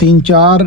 3-4